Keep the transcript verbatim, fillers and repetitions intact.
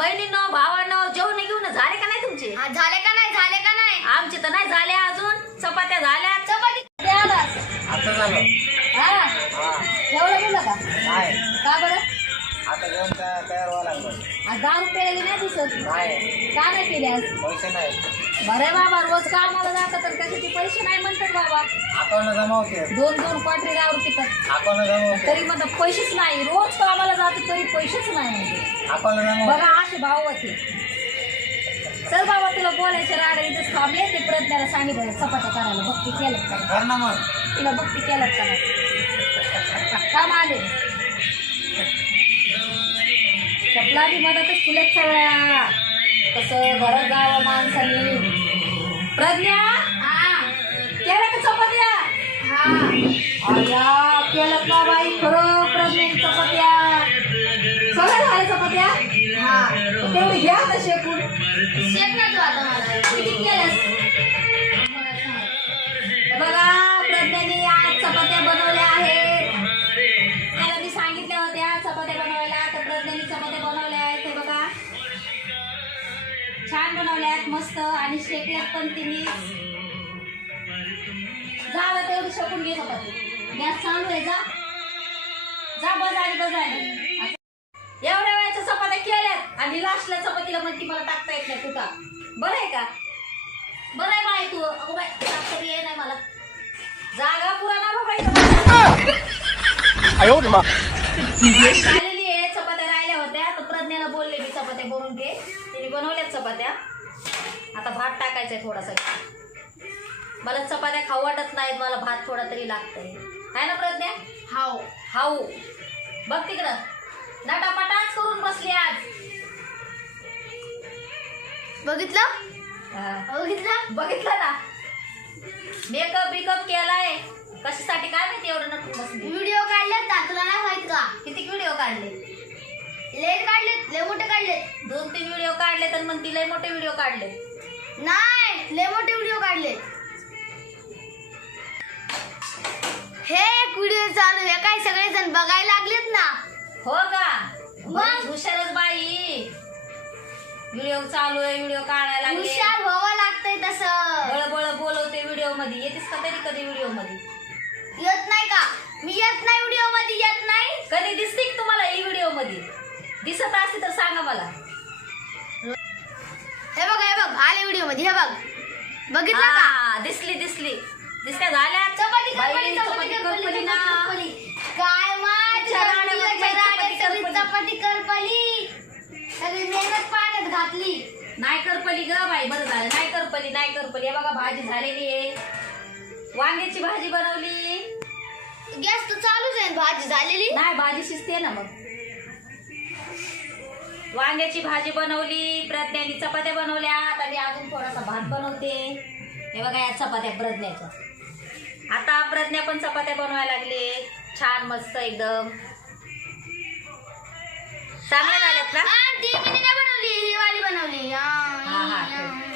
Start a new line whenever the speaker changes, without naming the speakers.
बहिणींनो भावांनो जेवण घेऊन झाले का नाही तुमचे?
हा झाले का नाही झाले का नाही?
आमचे तर नाही झाले अजून. चपात्या झाल्या.
चपाती
आता झालं.
हा
हा
जेवलं गेलं का?
नाही
का बरं?
आता जेवण तया- तयार व्हावं लागलं.
आज दहा रुपये नाही दिसत.
नाही
का नाही केले आज?
पैसे नाही.
बरे बाबा रोज कामाला जातात तर त्याचे पैसे नाही म्हणतात बाबा.
अकाउंट जमावते.
दोन दोन क्वाटरी दारू पितात
अकाउंट जमावते.
तरी म्हणतात पैसेच नाही. रोज कामाला जाते तरी पैसेच नाही म्हणते.
अकाउंट जमावते.
बघा असे भाव होते. चल बाबा तुला बोलायचे राडे इथेच थांबले. ते प्रज्ञाला सांगितलं चपात्या करायला. भक्ती केलं का?
कर ना मग.
तिला भक्ती केलं का? काम आले चपला बी मदतच तुलेच सगळ्या. कसं घरात जावं माणसाने. प्रज्ञा केलं का चपात्या? अया केलं का बाई खरं प्रज्ञेने चपात्या? सगळ्या झाल्या चपात्या? तेवढी घ्या आता शेकून. शेक ना तू आता मला. किती केल्यास? बघा प्रज्ञाने आज चपात्या बनवल्या आहेत. त्याला मी सांगितल्या होत्या चपात्या बनवायला तर प्रज्ञाने चपात्या बनवल्या आहेत. हे बघा छान बनवल्या आहेत मस्त आणि शेकल्यात पण तिने. जा आता तेवढी शेकून घे चपाती. गॅस चालू आहे. जा जा बस आली बस आली. एवढ्या वेळाच्या चपात्या केल्यात आणि लास्टला चपातीला म्हणती मला टाकता येत नाही तुका. बरं आहे का? बरं आहे बाई तू. अगो बाई टाकता ये नाही मला. जागा पुराणा बाबा झालेली आहे. चपात्या राहिल्या होत्या तर प्रज्ञाला बोलले मी चपात्या बनवून घे. तिने बनवल्यात चपात्या. आता भात टाकायचा आहे थोडासा. मला चपात्या खाऊ वाटत नाहीत. मला भात थोडा तरी लागतंय. आहे ना प्रज्ञा? हाऊ हाऊ बघ तिकडं नटापटाच करून बसली आज.
बघितलं
बघितलं
बघितलं ना. मेकअप बिकअप केलाय. कशासाठी काय माहिती एवढं नटून बसली.
व्हिडिओ काढलेत ना तुला नाही माहित का?
किती व्हिडिओ काढले?
लेट काढलेत लय मोठे काढलेत.
दोन तीन व्हिडिओ काढले तर मग तिला मोठे व्हिडिओ काढले.
नाही लय मोठे व्हिडिओ काढले. हे एक व्हिडिओ चालू आहे काय सगळे जण बघायला लागलेत ना.
हो का? मग हुशारच बाई. व्हिडिओ चालू आहे व्हिडिओ काढायला लागले.
हुशार व्हावं लागतंय तसं.
बळबळ बोलवते व्हिडिओ मध्ये. येतेस का तरी कधी व्हिडिओ मध्ये?
येत नाही का? मी येत नाही व्हिडिओ मध्ये. येत नाही.
कधी दिसते की तुम्हाला ही व्हिडिओ मध्ये? दिसत असते तर सांगा मला.
हे बघ हे बघ आले व्हिडिओ मध्ये. हे बघ बघितलं का?
हा, दिसली दिसली दिसत्या झाल्या.
चपाती
बाई,
करपली, चपाती
चपाती
करपली,
करपली ना.
चपाती करपली. काय माहिती
अच्छा, राड्यामध्ये बाई चपाती
सगळी
करपली.
चपाती करपली. सगळी मेहनत पाण्यात घातली.
नाही करपली ग बाई. बरं झालं नाही करपली नाही करपली. हे बघा भाजी झालेली आहे. वांग्याची भाजी बनवली.
गॅस तर चालूच आहे. भाजी झालेली
नाही भाजी शिजते ना मग. वांग्याची भाजी बनवली. प्रज्ञानी चपात्या बनवल्या. आता मी अजून थोडासा भात बनवते. हे बघा या चपात्या प्रज्ञाच्या. आता प्रज्ञा पण चपात्या बनवायला लागले. छान मस्त एकदम चांगल्या झाल्यात ना.
ती मी नाही बनवली ही वाली बनवली.
हा हा